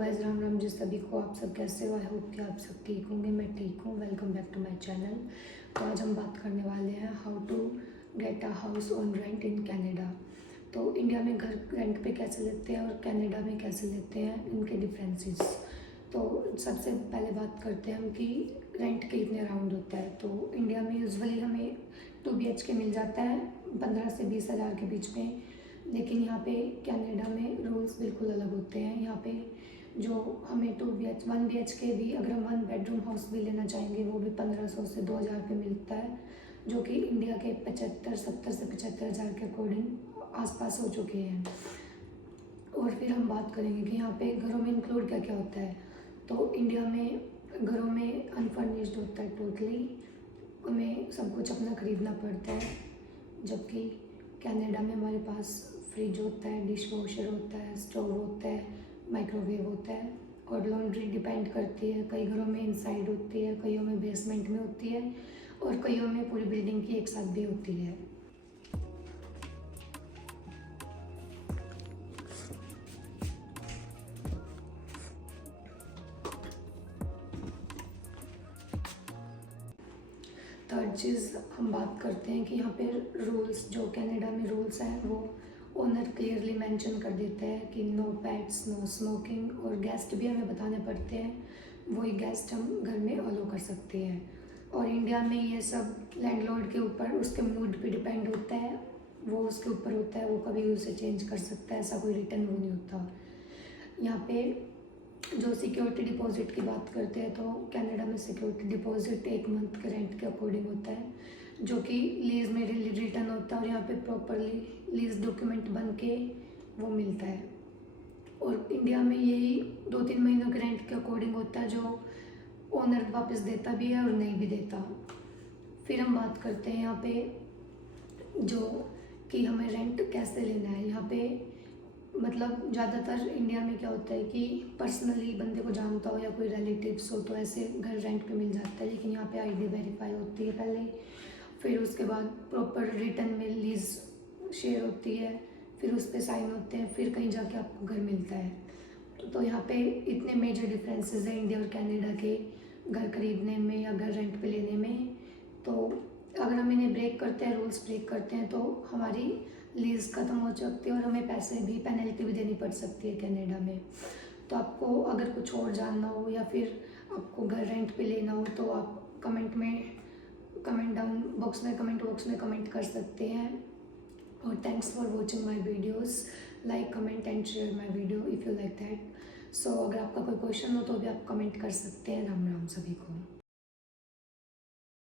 Guys, Ram Ram ji सभी को। आप सब कैसे हो? आई होप कि आप सब ठीक होंगे। मैं ठीक हूँ। Welcome back to my channel. तो आज हम बात करने वाले हैं how to get a house on rent in Canada. तो इंडिया में घर रेंट पे कैसे लेते हैं और कनाडा में कैसे लेते हैं, इनके डिफरेंसेस। तो सबसे पहले बात करते हैं हम कि रेंट के कितने राउंड होता है। तो इंडिया में यूजुअली हमें 2 BHK मिल जाता है 15 से 20 हज़ार के बीच में। लेकिन यहाँ पे कनाडा में रूल्स बिल्कुल अलग होते हैं। यहाँ पे जो हमें 1 BHK भी, अगर हम 1 बेडरूम हाउस भी लेना चाहेंगे, वो भी 1500 से 2000 पे मिलता है, जो कि इंडिया के 70 से 75 हज़ार के अकॉर्डिंग आसपास हो चुके हैं। और फिर हम बात करेंगे कि यहाँ पे घरों में इंक्लूड क्या क्या होता है। तो इंडिया में घरों में अनफर्निश्ड होता है टोटली, हमें सब कुछ अपना ख़रीदना पड़ता है। जबकि कनाडा में हमारे पास फ्रिज होता है, डिश वॉशर होता है, स्टोव होता है, माइक्रोवेव होता है। और लॉन्ड्री डिपेंड करती है, कई घरों में इनसाइड होती है, कईयों में बेसमेंट में होती है, और कईयों में पूरी बिल्डिंग की एक साथ भी होती है। थर्ड चीज़ हम बात करते हैं कि यहाँ पे रूल्स, जो कनाडा में रूल्स हैं, वो ओनर क्लियरली मेंशन कर देते हैं कि नो पेट्स, नो स्मोकिंग, और गेस्ट भी हमें बताने पड़ते हैं, वही गेस्ट हम घर में अलो कर सकते हैं। और इंडिया में ये सब लैंडलॉर्ड के ऊपर, उसके मूड पे डिपेंड होता है, वो उसके ऊपर होता है, वो कभी भी उसे चेंज कर सकता है, ऐसा कोई रिटर्न वो नहीं होता। यहाँ पे जो सिक्योरिटी डिपॉजिट की बात करते हैं, तो कनाडा में सिक्योरिटी डिपॉजिट 1 मंथ के रेंट के अकॉर्डिंग होता है, जो कि लीज में रिटर्न होता है, और यहाँ पे प्रॉपरली लीज डॉक्यूमेंट बन के वो मिलता है। और इंडिया में यही 2-3 महीनों के रेंट के अकॉर्डिंग होता है, जो ओनर वापस देता भी है और नहीं भी देता। फिर हम बात करते हैं यहाँ पे जो कि हमें रेंट कैसे लेना है। यहाँ पे मतलब ज़्यादातर इंडिया में क्या होता है कि पर्सनली बंदे को जानता हो या कोई रिलेटिव्स हो तो ऐसे घर रेंट पे मिल जाता है। लेकिन यहाँ पे आईडी वेरीफाई होती है पहले, फिर उसके बाद प्रॉपर रिटर्न में लीज शेयर होती है, फिर उस पर साइन होते हैं, फिर कहीं जाके आपको घर मिलता है। तो यहाँ पे इतने मेजर डिफरेंसेस हैं इंडिया और कनाडा के घर खरीदने में या घर रेंट पे लेने में। तो अगर हम इन्हें ब्रेक करते हैं, रूल्स ब्रेक करते हैं, तो हमारी लीज ख़त्म हो सकती है और हमें पैसे भी, पेनल्टी भी देनी पड़ सकती है कनाडा में। तो आपको अगर कुछ और जानना हो या फिर आपको घर रेंट पे लेना हो तो आप कमेंट बॉक्स में कमेंट कर सकते हैं। और thanks for watching my videos. Like, comment and share my video if you like that. So अगर आपका कोई क्वेश्चन हो तो भी आप कमेंट कर सकते हैं। राम राम सभी को।